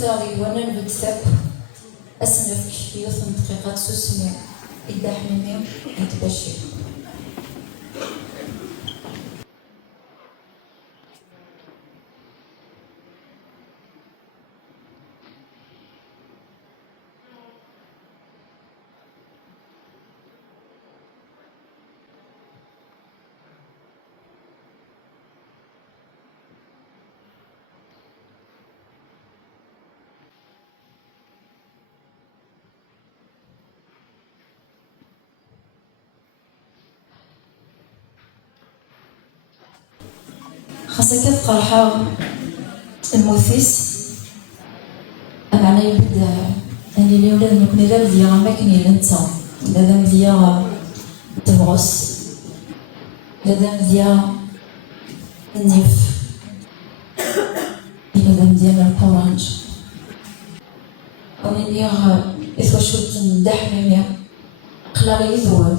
نسوثر ديوانا نبدثب أسنفك يوثن دقيقة سوسمي إدا حميمي نتباشي. خاصة كيف قرحة الموثيس أنا يبدا أني اليوم نكون لا مديا ما كني لنتا لا مديا تبغس لا مديا النيف لا مديا البورانج أني ليا إذا شوت ندحمي قلالي ذوال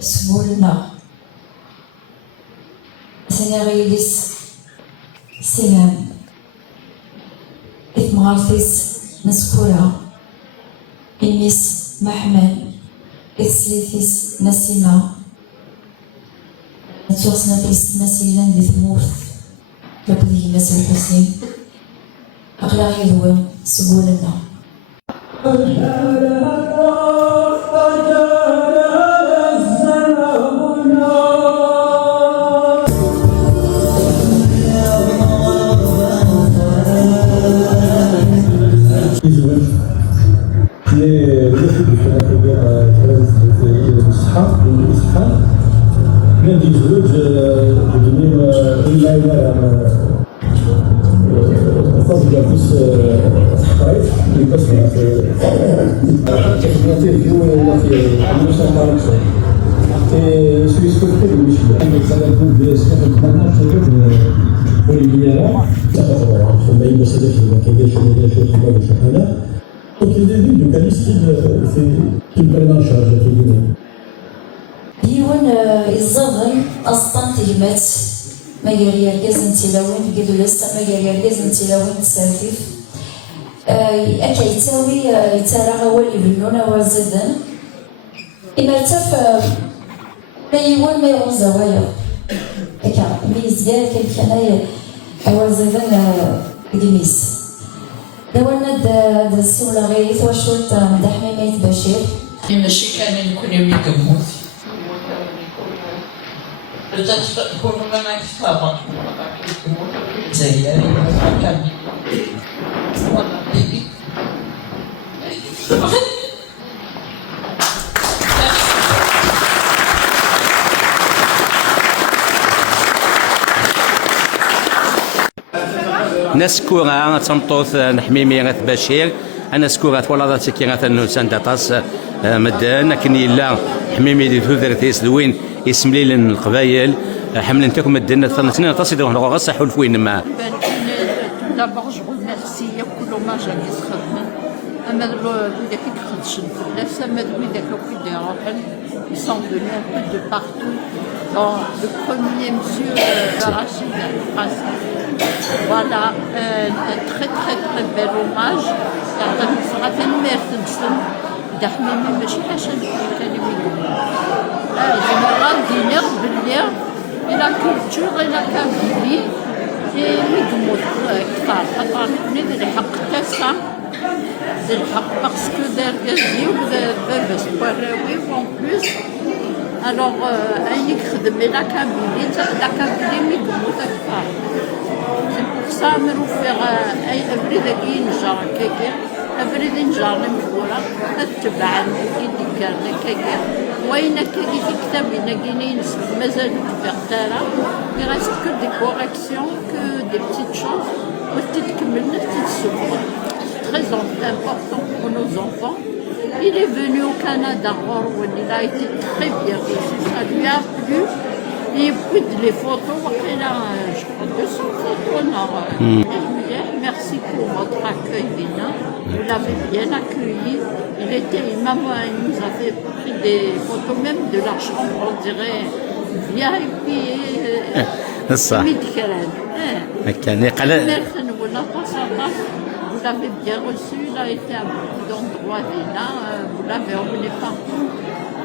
سبولنا سنغيلس سلام إثمارثيس نسكورا إنيس محمد إثسليثيس نسيمة نتوصناتيس نسيلان دي ثمورث لبدي ناس الحسين أغلاغي ذوان سبولنا نادي الزواج بدون فضل فيس حقائق اللي تصنع في سويس كل المشكلة عندك سنة بسنة بوليفيا ثم يمسك كيفاش شو خبر شحنة وكذا فيديو كان يستفيد في البرنامج في ديوان الزغل أصلا تجمات ما يري يرجز تلاوين قدو لسه ما يري يرجز تلاوين تسافيف أكيد تساوي ترى أول يبنونا وزدن إما تف ما يوان ما يغوز زوايا أكا ميز جال كان أول زدن قديميس دوانا دا السولة غيث وشوت مدحمي ميت بشير ماشي كان يكون يومي كموت يكونوا لنا كتابة زياري كامل نسكورا تنطوث نحميمي غاث بشير انا سكورا ولا كي غاث نوسان داطاس مدان لكن الا حميمي دي ثوثرتيس دوين يسمليل القبايل حمل انتكم مدنا ثنتين تصيدوا هنا غصح الفوين ما دابا شغل نفسيه كل ما جاني خدمه اما ويدا كي تخدش الفلاس اما ويدا كي يروحن ils sont venus un peu de partout. Bon, le premier monsieur Rachid Al-Hassan, voilà un très très très bel hommage. يعطيك صراحه الميرتنسن دحميمي ماشي حاجه كلمه général دينير بالليل الى كولتور الى كابيلي ميقموت كثار خاطر ندير الحق تاسع ذي الحق باسكو دار غازي وباباس وراوي اون بلوس الوغ اين يخدم الى كابيلي ميقموت كثار سي بور سا مرو فيغ اي ابريد كي نجار كاكي ابريد نجار مفورا اتبع كي ديكار كاكي وين كي كتابنا كاينين مازال فيغ تارا il reste que des corrections que des petites choses وتتكمل تتسوق très important pour nos enfants. Il est venu au Canada, il a été très bien reçu, ça lui a plu. Et puis les photos, il a, je crois, 200 photos. Merci pour votre accueil, Lina. Vous l'avez bien accueilli. Il nous avait pris des photos, même de la chambre, on dirait VIP. صح. ميديكال. كان يقلق Bonaparte, vous l'avez bien reçu, il a été à beaucoup d'endroits là, vous l'avez emmené partout.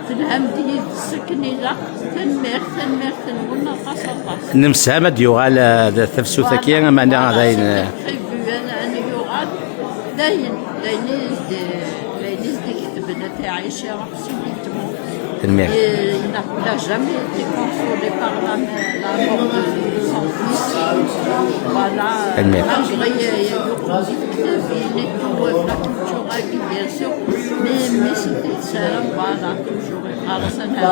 الهمدي سكني لا تنمر Bonaparte. نمسها ما ديوغال تفسوثا كي ما انا غاين أن يغاد داين ديك تبنت عايشة absolument. المير Il n'a jamais été consolé par la mort de son fils. Voilà, malgré il est tout la culture acquis, bien sûr, mais c'était ça, voilà, toujours. Alors, ça n'a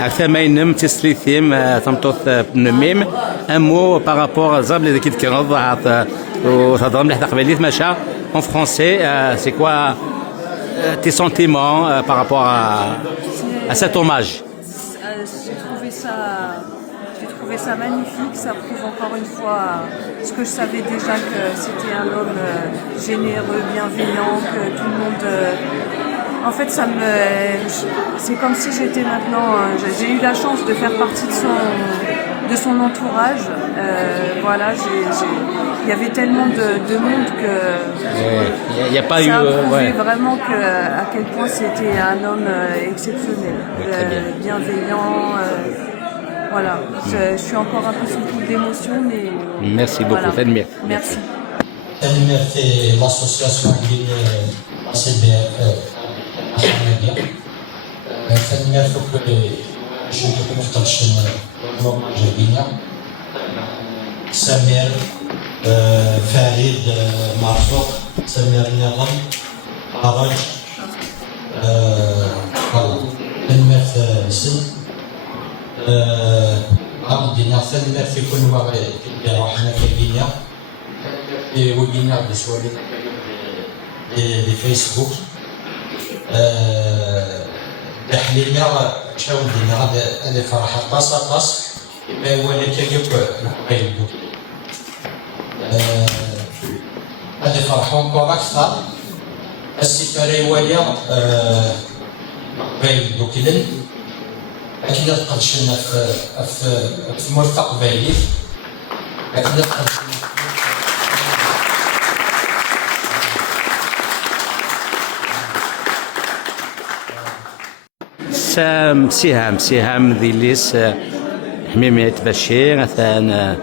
أكثر ما ينم تسليثيم تمطوط بنميم أمو بارابور زاب اللي كي تكرض وتهضرم لحد قبيليت ماشا en français c'est quoi tes sentiments par rapport à cet hommage? J'ai trouvé ça magnifique, ça prouve encore une fois ce que je savais déjà, que c'était un homme généreux, bienveillant, que tout le monde... En fait, c'est comme si j'étais maintenant... J'ai eu la chance de faire partie de son entourage. Voilà, il y avait tellement de monde que... Il n'y a pas eu... Ça a prouvé vraiment à quel point c'était un homme exceptionnel, bienveillant... Voilà, je suis encore un peu sous le coup d'émotion, mais... Merci beaucoup, Tanmir. Merci. Tanmir, c'est l'association qui CBF Ahmadiyya. Tanmir, il faut que je te dise Samir, Farid Marzouk, Samir Niram, Haraj, voilà. Tanmir, c'est عبدنا سلمنا في كل مرة رحنا في الدنيا وجينا بسؤال الفيسبوك تحليلنا شاو الدنيا هذا فرحة طاس ولا تجيب الفيسبوك هذا فرحة encore أكثر السفارة واليا فيسبوك إذن أكيد تقدشنا في مرفق بالي أكيد تقدشنا سهام ذي ليس حميمية بشير ثان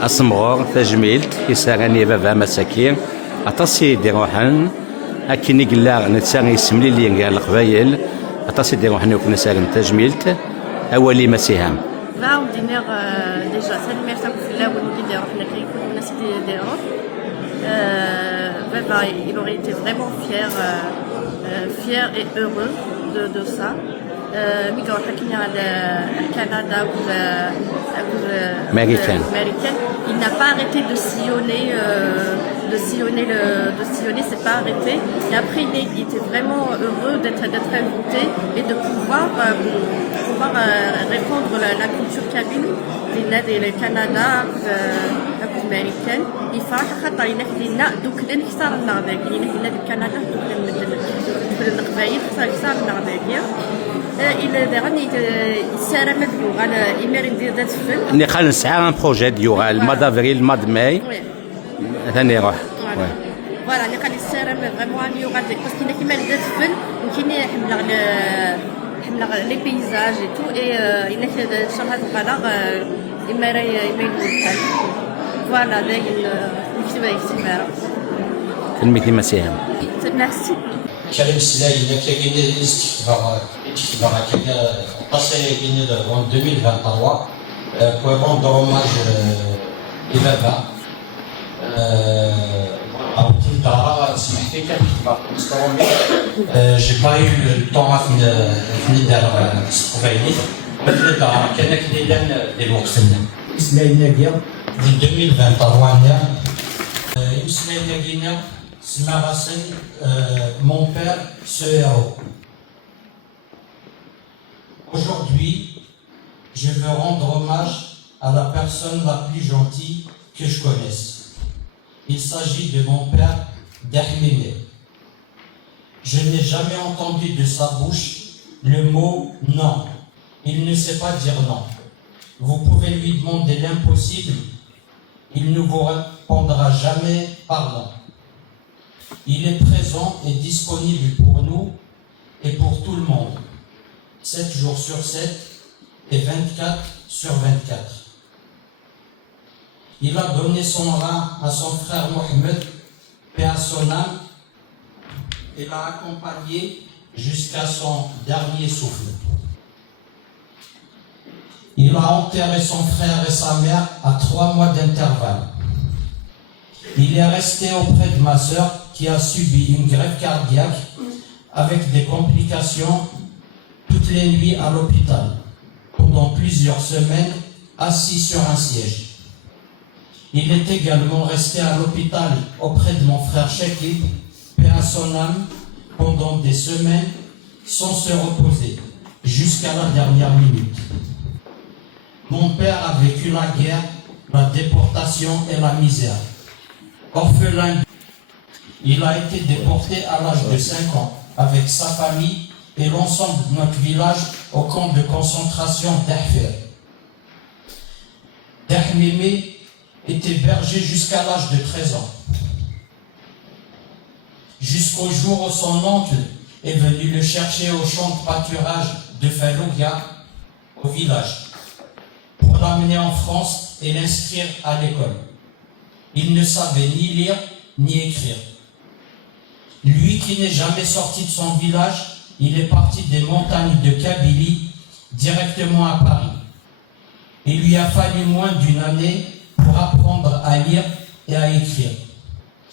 أسمغور تجميلت يساغني بابا مساكين أتصي ديروحن أكيني قلا نتساغي يسملي لي قال القبايل أتصي ديروحن وكنا ساغن تجميلت أولي مسيهام لا ودينير ديجا سالمير تاكو في الأول ولي ديروحنا كي يكونوا الناس ديروح بابا il aurait été vraiment fier et heureux de ça. مي كون حكينا على كندا américaine. Il n'a pas arrêté de sillonner, c'est pas arrêté. Et après, il était vraiment heureux d'être invité et de pouvoir répandre la culture kabyle du Canada, américaine. Il faut خاطر ينكدينا دوك اللي كثار النغداك ينكدينا الكندا دوك القبايل كثار النغداك. السلامة ديال إمير ندير ذات الفن. نقال نسعى ان بروجي ديال الماد افريل الماد ماي. ثاني روح. فوالا نقال السلامة فريمون أن يغاد باسكو كيما ذات الفن وكاين حمل لي بيزاج اي تو اي إلا شهر القلق إمير يمين فوالا داك نكتب هاي السمارة. كلمتي مسيهم. ميرسي. كريم سلاي كاين استكبار passé en 2023 pour rendre hommage à Baba. J'ai pas eu le temps de finir ce travail. En 2023, mon père, ce héros. Aujourd'hui, je veux rendre hommage à la personne la plus gentille que je connaisse. Il s'agit de mon père, Dermine. Je n'ai jamais entendu de sa bouche le mot non. Il ne sait pas dire non. Vous pouvez lui demander l'impossible, il ne vous répondra jamais par non. Il est présent et disponible pour nous et pour tout le monde, 7 jours sur 7 et 24 sur 24. Il a donné son rein à son frère Mohamed, paix à son âme, et l'a accompagné jusqu'à son dernier souffle. Il a enterré son frère et sa mère à 3 mois d'intervalle. Il est resté auprès de ma sœur qui a subi une greffe cardiaque avec des complications toutes les nuits à l'hôpital, pendant plusieurs semaines, assis sur un siège. Il est également resté à l'hôpital auprès de mon frère Shekib, paix à son âme, pendant des semaines, sans se reposer, jusqu'à la dernière minute. Mon père a vécu la guerre, la déportation et la misère. Orphelin, il a été déporté à l'âge de 5 ans, avec sa famille et l'ensemble de notre village au camp de concentration d'Ahfer. Dahmimé était berger jusqu'à l'âge de 13 ans. Jusqu'au jour où son oncle est venu le chercher au champ de pâturage de Falouga, au village, pour l'amener en France et l'inscrire à l'école. Il ne savait ni lire ni écrire. Lui qui n'est jamais sorti de son village, il est parti des montagnes de Kabylie directement à Paris. Il lui a fallu moins d'une année pour apprendre à lire et à écrire.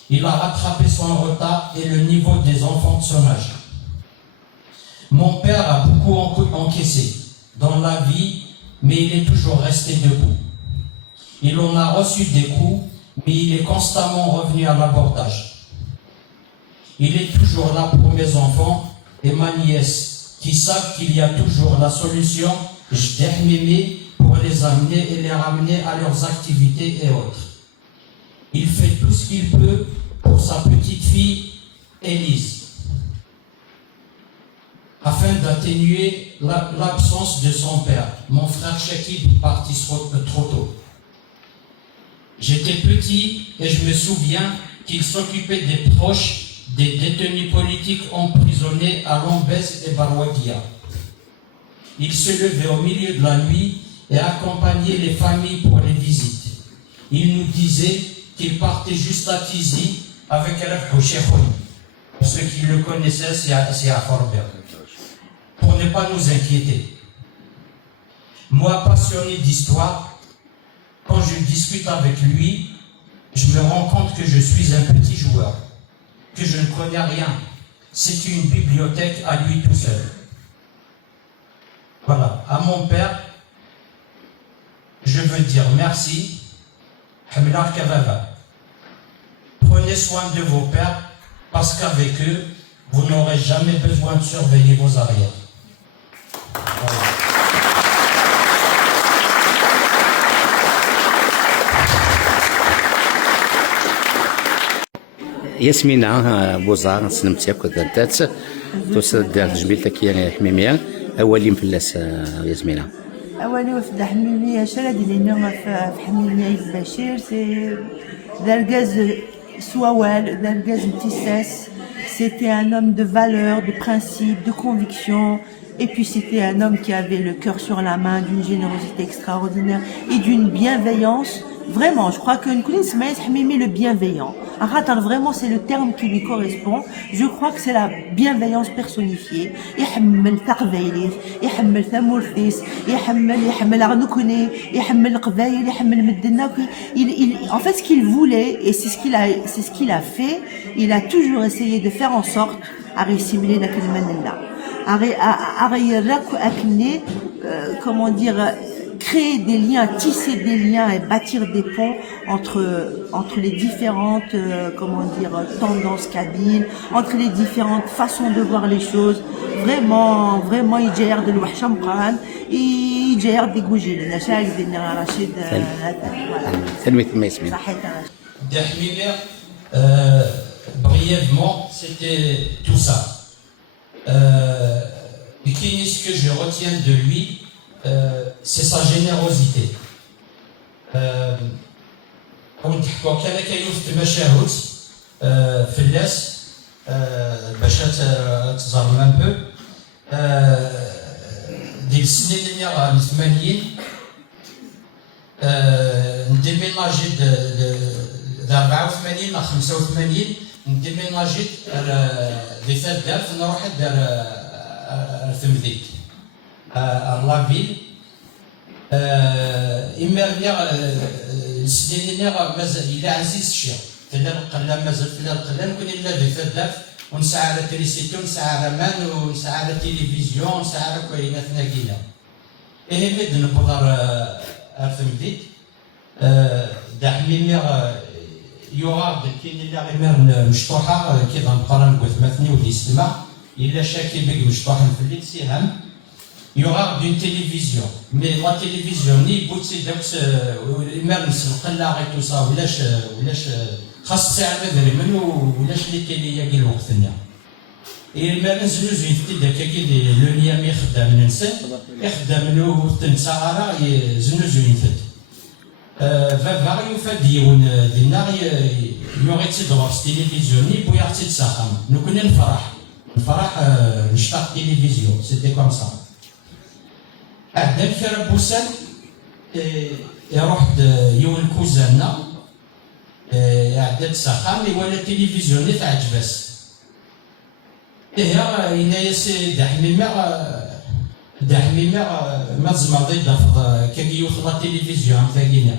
Il a rattrapé son retard et le niveau des enfants de son âge. Mon père a beaucoup encaissé dans la vie, mais il est toujours resté debout. Il en a reçu des coups, mais il est constamment revenu à l'abordage. Il est toujours là pour mes enfants et ma nièce, qui savent qu'il y a toujours la solution, Jdehmimi, pour les amener et les ramener à leurs activités et autres. Il fait tout ce qu'il peut pour sa petite fille, Élise, afin d'atténuer l'absence de son père, mon frère Shekib, parti trop tôt. J'étais petit et je me souviens qu'il s'occupait des proches des détenus politiques emprisonnés à Lombez et Barwadia. Il se levait au milieu de la nuit et accompagnait les familles pour les visites. Il nous disait qu'il partait juste à Tizi avec Al Cheikhoui. Pour ceux qui le connaissaient, c'est à Forbert. Pour ne pas nous inquiéter. Moi, passionné d'histoire, quand je discute avec lui, je me rends compte que je suis un petit joueur, que je ne connais rien. C'est une bibliothèque à lui tout seul. Voilà, à mon père, je veux dire merci. Hamlar Kavava. Prenez soin de vos pères, parce qu'avec eux, vous n'aurez jamais besoin de surveiller vos arrières. Voilà. ياسمينة بوزار سلمتك وكذا توصل جميلتك يا حميمية أولين فلاس ياسمينة. أولي وفد حميمية شرد لنا في حميمية البشير سي درجاز سوال درجاز امتساس. C'était un homme de valeurs, de principes, de convictions. Et puis c'était un homme qui avait le cœur sur la main, d'une générosité extraordinaire et d'une bienveillance. Vraiment, je crois que Nkoulin Smaïs Hamimi le bienveillant. Vraiment, c'est le terme qui lui correspond. Je crois que c'est la bienveillance personnifiée. يحمل تقبيليت، يحمل ثمورثيس، يحمل غنوكوني، يحمل القبايل، يحمل مدنا. En fait, ce qu'il voulait, et c'est ce qu'il a fait, il a toujours essayé de faire en sorte à récimer la kalmanella. Comment dire, créer des liens, tisser des liens et bâtir des ponts entre les différentes comment dire, tendances kabyles, entre les différentes façons de voir les choses. Vraiment, il gère de l'ouhcham Qur'an, il gère des goujil. Nachal bin Rachid. Dahmimé, brièvement, c'était tout ça. Ce que je retiens de lui, c'est sa générosité. كون تحكوا كان كيوف تمشاهد فلاس باش تزرم ان بو ديك السنين اللي غا 80 نديميناجي د 84 ل 85 نديميناجي دي ثلاث نروح ثمذيك لافيل إما السنين اللي مازال إلا عزيز الشيء تلا القلة مازال تلا القلة نكون إلا دي ثلاث ونسعى على تريسيتي ونسعى على مان ونسعى على تلفزيون ونسعى على كوينات ناقيلة إيه مد نبغر ثمذيك دحمي يغاب كاين اللي غير مشطوحه كي غنقرا مثني ودي سلمى الا شاكي بك مشطوحه في الليل سيهم يغاب دون تيليفزيون مي لا تيليفزيون ني بوتسي داكس المرنس القلا غي توصا ولاش خاص ساعه بدري منو ولاش اللي كاين ليا كي الوقت المرنس نوزين في داك كي لو نيام يخدم من الانسان يخدم منو تنسى زنوزين فد فا يفاد يون دينا يوغيتي دور تيليفزيوني بو يعطي تساخم نو كنا نفرح نشتاق تيليفزيون سيتي كوم سا عندك كرا بوسان يروح يون كوزانا عدد ساخم ولا تيليفزيوني تعجبس إيه إنا سي دحميمة ما زماضي دافض كي يوصل تيليفزيون ثاقينا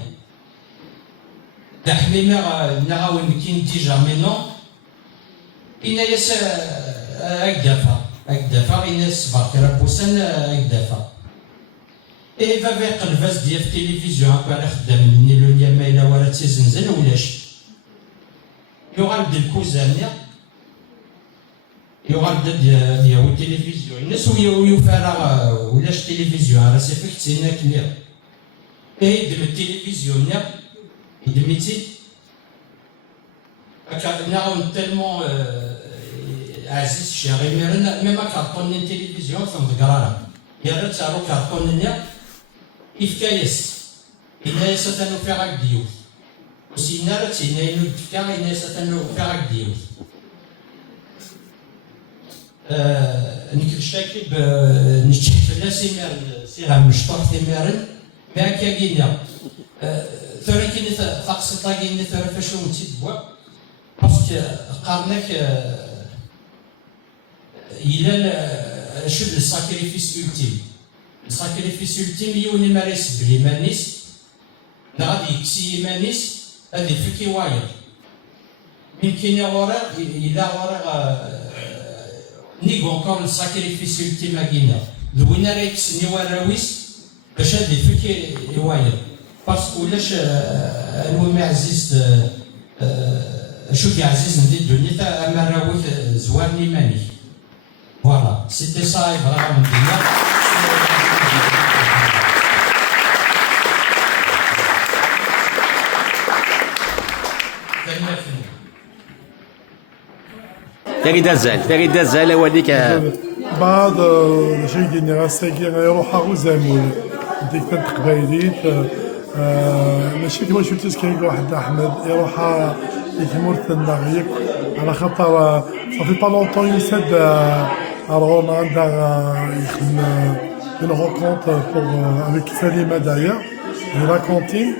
دحميمة نغاون كين ديجا مينو إنا يس أكدافا إنا يسبر كرابوسان أكدافا إيه فافي قلفاز ديال التلفزيون هكا خدام مني لو نيا إلا ورا تيزنزن ولاش يغال د الكوزانيا يغال ديال التلفزيون الناس ويفارغ ولاش التلفزيون راه سي فيك تينا كبير إيه دم التلفزيون دميتي هكا نعاون تالمون عزيز شي غير ميم كارطون التلفزيون تنذكرها يا ريت تعرفوا كارطون إفكايس إنا ستنو في غاك ديوث وسينا راه تينا ينو دفكا إنا ستنو في غاك ديوث نكرشاكي نشتي فلا سيغا مشطوح ثمارن ما كاكينا ثورا كيني تقصد كيني ثورا فاش ونتي بوا باسكو قارناك إلا شد الساكريفيس أولتيم الساكريفيس أولتيم يوني ماريس بلي مانيس غادي يكسي مانيس غادي يفكي واير يمكن ورا إلا ورا نيغو انكور الساكريفيس أولتيم كينا دوينا راه يكسني وراويس باش غادي يفكي واير باسكو ولاش المهم عزيز شوف يا عزيز ندي الدنيا اما راوي زوارني ماني فوالا سيتي صاي برافو ندير فريد الزال وليك بعض شي جينيراسيون يروحوا زعما ديك القبايليت ماشي كيما شفتي كاين واحد احمد يروح يتمرت النغيق على خاطر صافي با لونطون يسد رونالد يخدم une rencontre avec Salima d'ailleurs de la cantine.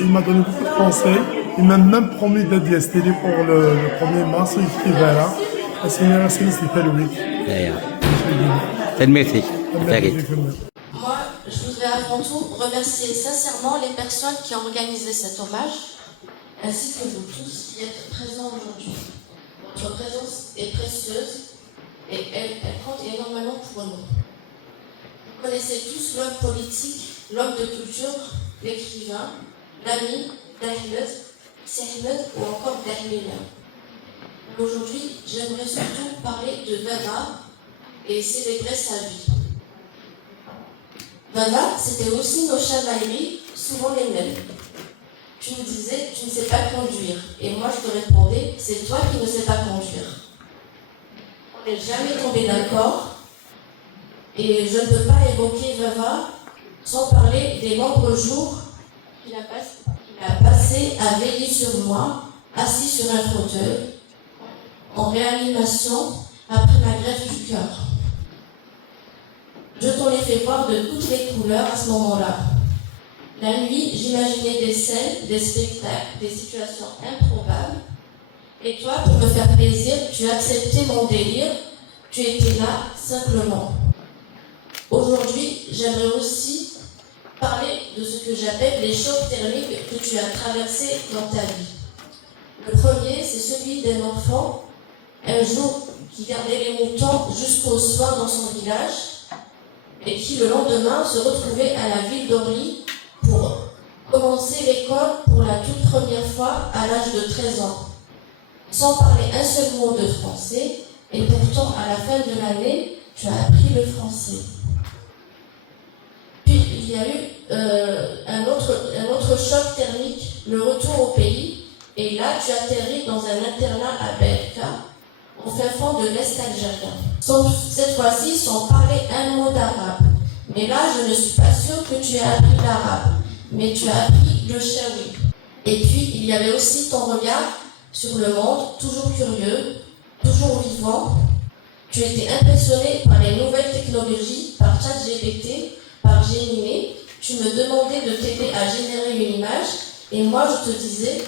Il m'a donné beaucoup de conseils. Il m'a même promis d'être diastélé pour le 1er mars. Il écrivait là. C'était Louis. Moi, je voudrais avant tout remercier sincèrement les personnes qui ont organisé cet hommage, ainsi que vous tous qui êtes présents aujourd'hui. Votre présence est précieuse et elle compte énormément pour nous. Vous connaissez tous l'homme politique, l'homme de culture, l'écrivain, l'ami d'Ahmed, Sehmed ou encore d'Ahmina. Aujourd'hui, j'aimerais surtout parler de Vava et célébrer sa vie. Vava, c'était aussi nos chamailleries, souvent les mêmes. Tu me disais, tu ne sais pas conduire. Et moi, je te répondais, c'est toi qui ne sais pas conduire. On n'est jamais tombé d'accord. Et je ne peux pas évoquer Vava sans parler des nombreux jours qu'il a passé à veiller sur moi, assis sur un fauteuil, en réanimation après ma greffe du cœur. Je t'en ai fait voir de toutes les couleurs à ce moment-là. La nuit, j'imaginais des scènes, des spectacles, des situations improbables. Et toi, pour me faire plaisir, tu as accepté mon délire, tu étais là simplement. Aujourd'hui, j'aimerais aussi parler de ce que j'appelle les chocs thermiques que tu as traversés dans ta vie. Le premier, c'est celui d'un enfant, un jour qui gardait les moutons jusqu'au soir dans son village et qui le lendemain se retrouvait à la ville d'Orly pour commencer l'école pour la toute première fois à l'âge de 13 ans, sans parler un seul mot de français, et pourtant à la fin de l'année, tu as appris le français. Puis il y a eu un autre choc thermique, le retour au pays, et là tu atterris dans un internat à Belka, au fin fond de l'Est algérien. Cette fois-ci sans parler un mot d'arabe. Mais là je ne suis pas sûre que tu aies appris l'arabe, mais tu as appris le chaoui. Et puis il y avait aussi ton regard sur le monde, toujours curieux, toujours vivant. Tu étais impressionné par les nouvelles technologies, par ChatGPT, par Gemini. Tu me demandais de t'aider à générer une image et moi je te disais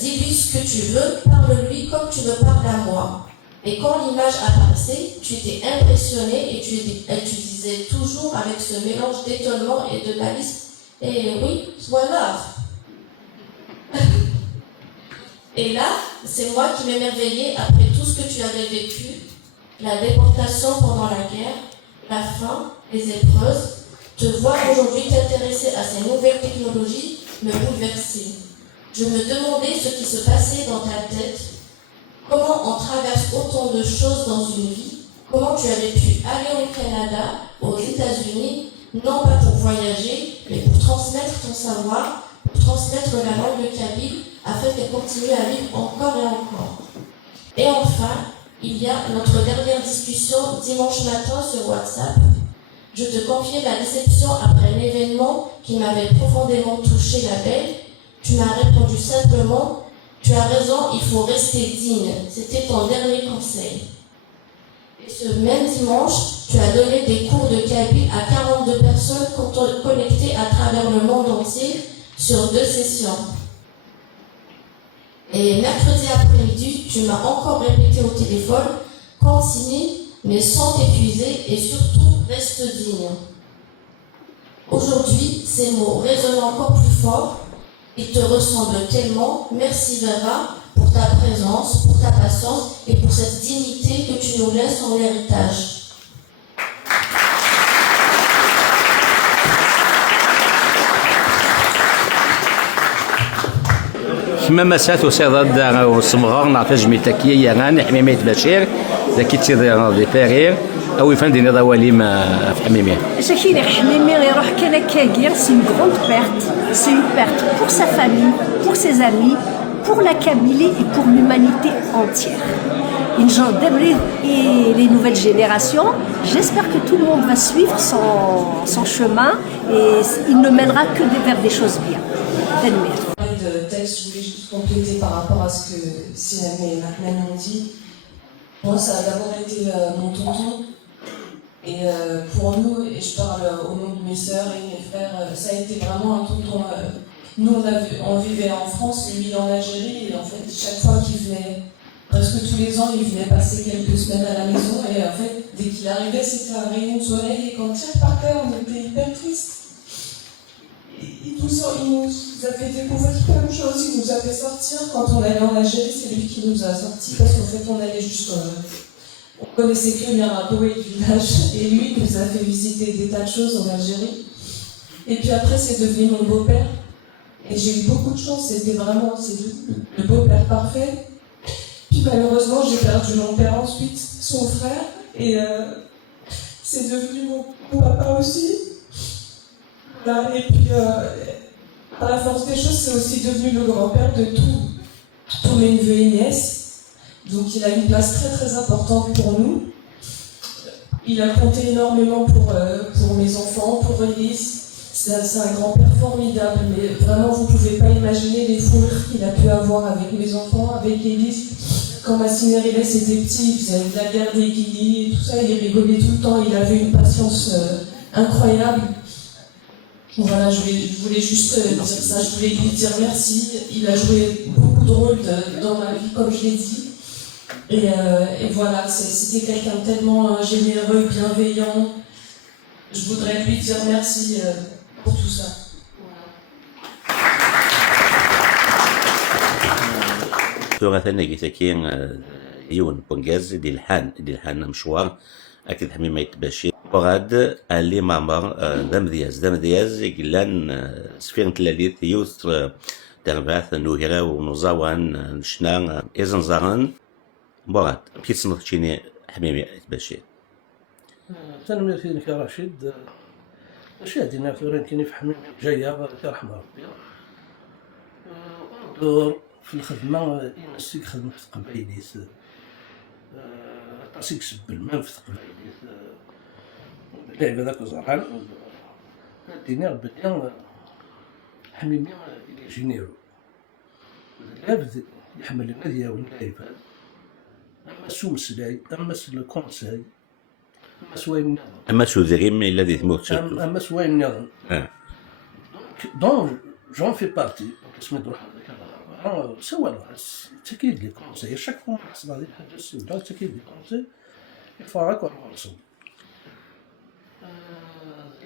dis-lui ce que tu veux, parle-lui comme tu me parles à moi. Et quand l'image apparaissait, tu étais impressionné et tu disais toujours avec ce mélange d'étonnement et de malice et oui, voilà. Et là, c'est moi qui m'émerveillais après tout ce que tu avais vécu, la déportation pendant la guerre, la faim, les épreuves. Te voir aujourd'hui t'intéresser à ces nouvelles technologies me bouleversait. Je me demandais ce qui se passait dans ta tête, comment on traverse autant de choses dans une vie, comment tu avais pu aller au Canada, aux États-Unis, non pas pour voyager, mais pour transmettre ton savoir, pour transmettre la langue de kabyle, afin qu'elle continue à vivre encore et encore. Et enfin, il y a notre dernière discussion dimanche matin sur WhatsApp. Je te confiais la déception après un événement qui m'avait profondément touché la veille. Tu m'as répondu simplement, tu as raison, il faut rester digne. C'était ton dernier conseil. Et ce même dimanche, tu as donné des cours de kabyle à 42 personnes connectées à travers le monde entier sur 2 sessions. Et mercredi après-midi, tu m'as encore répété au téléphone, continue, mais sans t'épuiser et surtout reste digne. Aujourd'hui, ces mots résonnent encore plus fort. Ils te ressemblent tellement. Merci Vera pour ta présence, pour ta patience et pour cette dignité que tu nous laisses en héritage. كما مسات وسيضاد وسمغار نعطي جميتكية يغاني حميمية بشير ذاكي تيضي دي بيرير أو يفندي ضواليم في حميمية. Shakir Hamimi يروح كنكاكير c'est une grande perte. C'est une perte pour sa famille, pour ses amis, pour la Kabylie et pour l'humanité entière. Et les nouvelles générations, j'espère que tout le monde va suivre son chemin et il ne mènera que vers des choses bien. De texte, je voulais juste compléter par rapport à ce que Sinam et Mahman ont dit. Moi, ça a d'abord été mon tonton. Et pour nous, et je parle au nom de mes sœurs et mes frères, ça a été vraiment un tonton. Nous, on vivait en France, lui en Algérie, et en fait, chaque fois qu'il venait, presque tous les ans, il venait passer quelques semaines à la maison, et en fait, dès qu'il arrivait, c'était un rayon de soleil, et quand il repartait, on était hyper tristes. Il nous a fait découvrir plein de choses, il nous a fait sortir. Quand on allait en Algérie, c'est lui qui nous a sortis, parce qu'en fait, on allait juste... on connaissait que Mirabeau et le village, et lui nous a fait visiter des tas de choses en Algérie. Et puis après, c'est devenu mon beau-père. Et j'ai eu beaucoup de chance, c'est le beau-père parfait. Puis malheureusement, j'ai perdu mon père ensuite, son frère, et c'est devenu mon papa aussi. Là, et puis, par la force des choses, c'est aussi devenu le grand-père de tous mes neveux et nièces. Donc il a une place très très importante pour nous. Il a compté énormément pour mes enfants, pour Elise. C'est un grand-père formidable, mais vraiment vous ne pouvez pas imaginer les fous rires qu'il a pu avoir avec mes enfants, avec Elise. Quand Massimo était petit, il faisait de la guerre des guillis et tout ça, il rigolait tout le temps, il avait une patience incroyable. Voilà, je voulais juste dire ça, je voulais lui dire merci. Il a joué beaucoup de rôles dans ma vie, comme je l'ai dit. Et voilà, c'était quelqu'un de tellement généreux, bienveillant. Je voudrais lui dire merci pour tout ça. صورة ثانية كي يون بونجاز ديال الحان مشوار أكيد حميمة يتباشي وغاد اللي مامبر دام دياز يقلان سفير تلاليث يوث تغباث نوهرا ونوزاوان نشنا إذن زارن بغاد كي تصنف تشيني حميمة يتباشي تنمير فينك يا رشيد أشياء دينا ثورين كيني في حميمة جاية يرحم ربي دور في الخدمة ينسيك خدمة في قبايليس تاسيك سب الماء في قبايليس لعب هذاك زرعان دينا ربي حميمة جينيرو لابد يحمل المذيا والنايفات أما سو مسلاي أما الكونساي أما سواي أما سو ذريم الذي تموت أما سواي النظام دون جون في بارتي اسمي دروح سوى تأكيد لي كونساي شاك فوا نحصل هذه الحاجة السوداء تأكيد لي كونساي يفارق ونوصل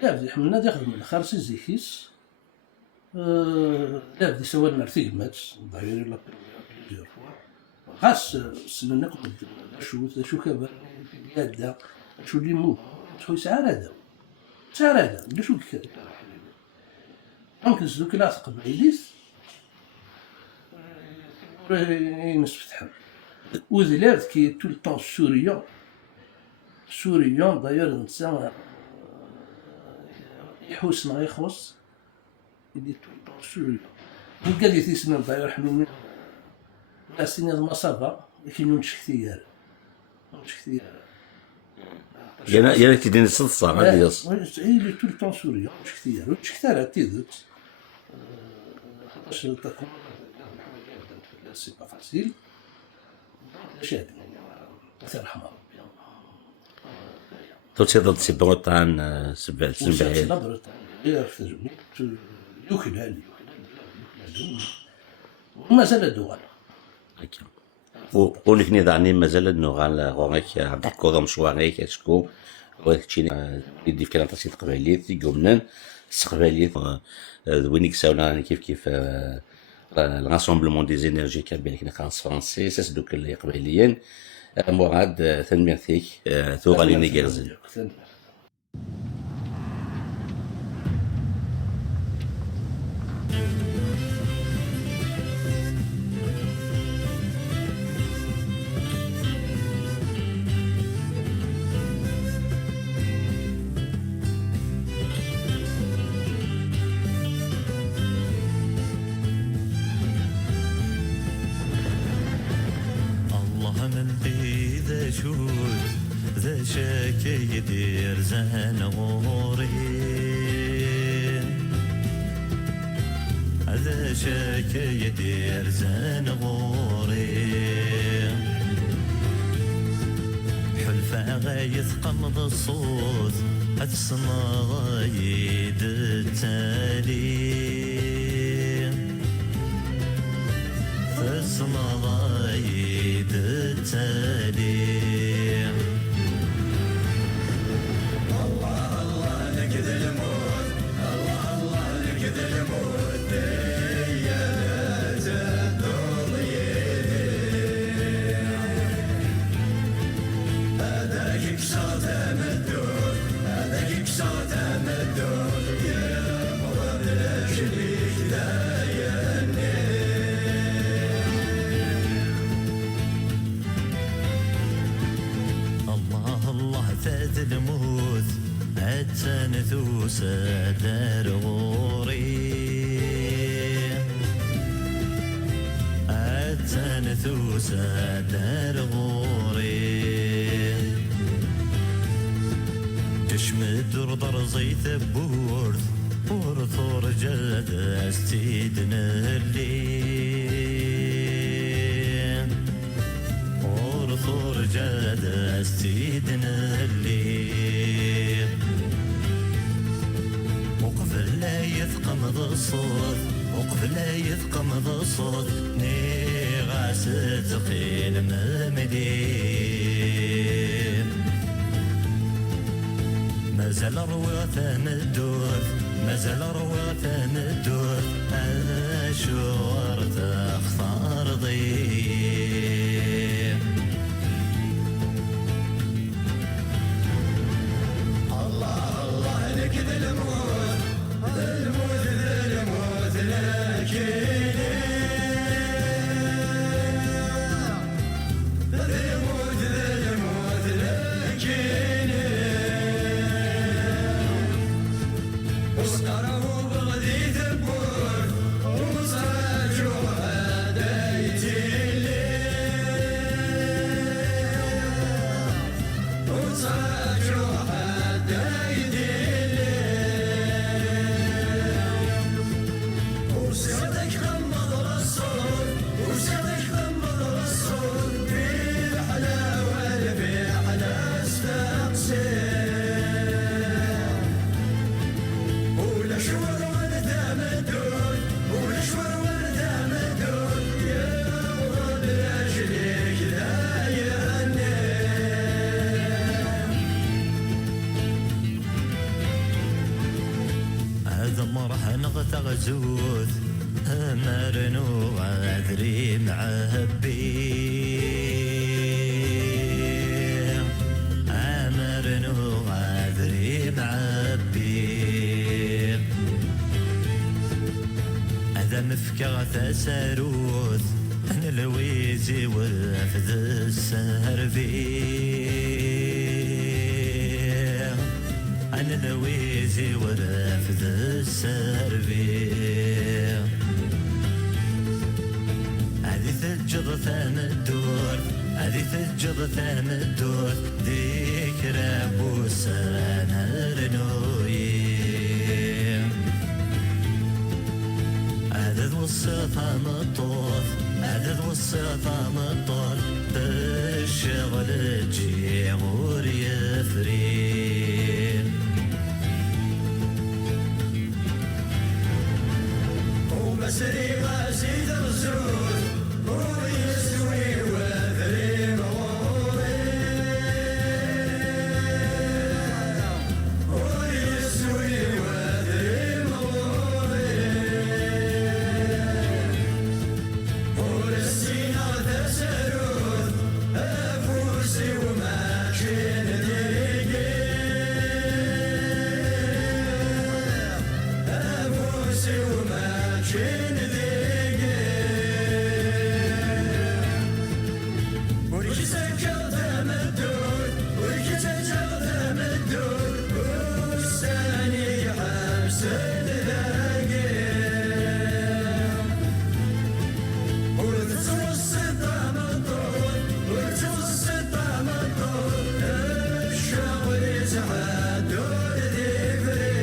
لابد يحملنا يخدم الخارسي زيكيس لابد يسوى لنا رثيقمات ضعيري لا بليزيور فوا خاص سننكم شو كبر في بلادنا شو اللي مو شو سعر هذا شو كذا ممكن زوك لا تقبليس نصف تحم وذلات كي تو الطون سوريون داير الانسان يحوس ما يخوص يدي تو الطون سوريون نلقى لي تيسنا داير حميمين ناسين هاد المصابة لكن نمش كثير يانا تديني صلصة غادي يص اللي تو الطون سوريون مش كثير تيدوت خاطرش تكون سي با فاسيل شاد الله يرحمه ربي توتي ضد سي بروتان سبع يوكل ومازال دوال ولك نظامي مازال نوغال غوريك عبد الكرم مشواريك اشكو وهادشي يدي في كلام تاسيت قباليت يقومنان استقباليت وينيك ساونا كيف le rassemblement des énergies كابيلك نقاص فرنسي ساس دوك اللي قبيليين مراد تنميرتيك ثوغا ليني كيرزن ذا شاكي يدير زان غوري ذا شاكي يدير زان غوري حلفة غايث قمض الصوت أتسمى غايد التالي تسمى غايد التالي الموت التنثوس دار غوري التنثوس دار غوري شمد ردر زيت بورث ورثور جد استيدنا اللي ورثور جد استيدنا اللي وقف لا يثقم ذا الصوت وقف لا يثقم ذا الصوت نيغاس تقيل ممدين مازال رواثة مدور مازال رواثة مدور أشوار تختار ضيم الله الله لك ذا الموت ذا الموت ذا الموت لكن ذا الموت ذا الموت لكن وصدره بغدي ثبور وصاجو هدايتي الليل وصاجو هدايتي الليل وسيدك غمض الصوت وسيدك غمض الصوت في الحلاوة في حلا استقسم ولا شور ورده مدود ولا شور ورده مدود يا ولد لاجلك لا يهنم هذا مرح نغتغزوث مرنو عذري معهبي مرنو عذري معبي هذا مفكر تساروث أنا لويزي والفذ السهربي أنا لويزي والفذ السهربي هذه تجد ثام الدور هذه تجد ثام الدور ذكرى بوسانا رنوي عدد والسطا مطوط عدد والسطا مطوط بالشغل تجي غور يفرين ومسري غازي درزوز ويسوي وذري مغوري ويسوي وذري مغوري ورسينا تسرود أفوسي وما كان ديقي أفوسي وما كان ديقي وركزك قدام الدور وركزك قدام الدور والثاني حبس اللاقي ورتوسط مطول ورتوسط مطول الشغل يزعد وديفري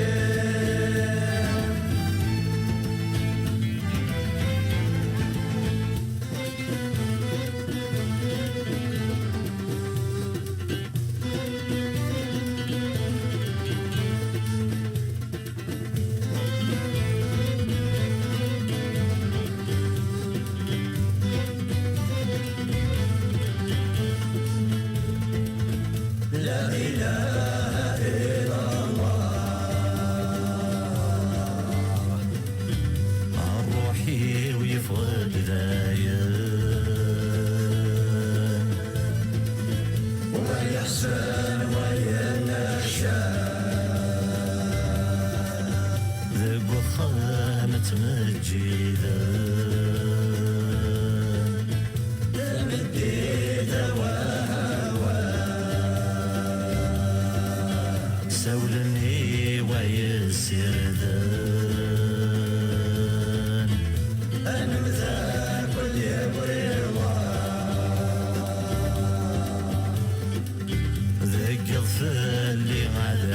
لا إله إلا الله روحي ويفقد ذايان ويحسن وينشا ذب خامة مجيدان مديد وهوى سولني ويسير ذان أنا ذا كل يبغي ذق الفل اللي غاد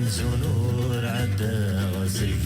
أمزون ور عدا غسيك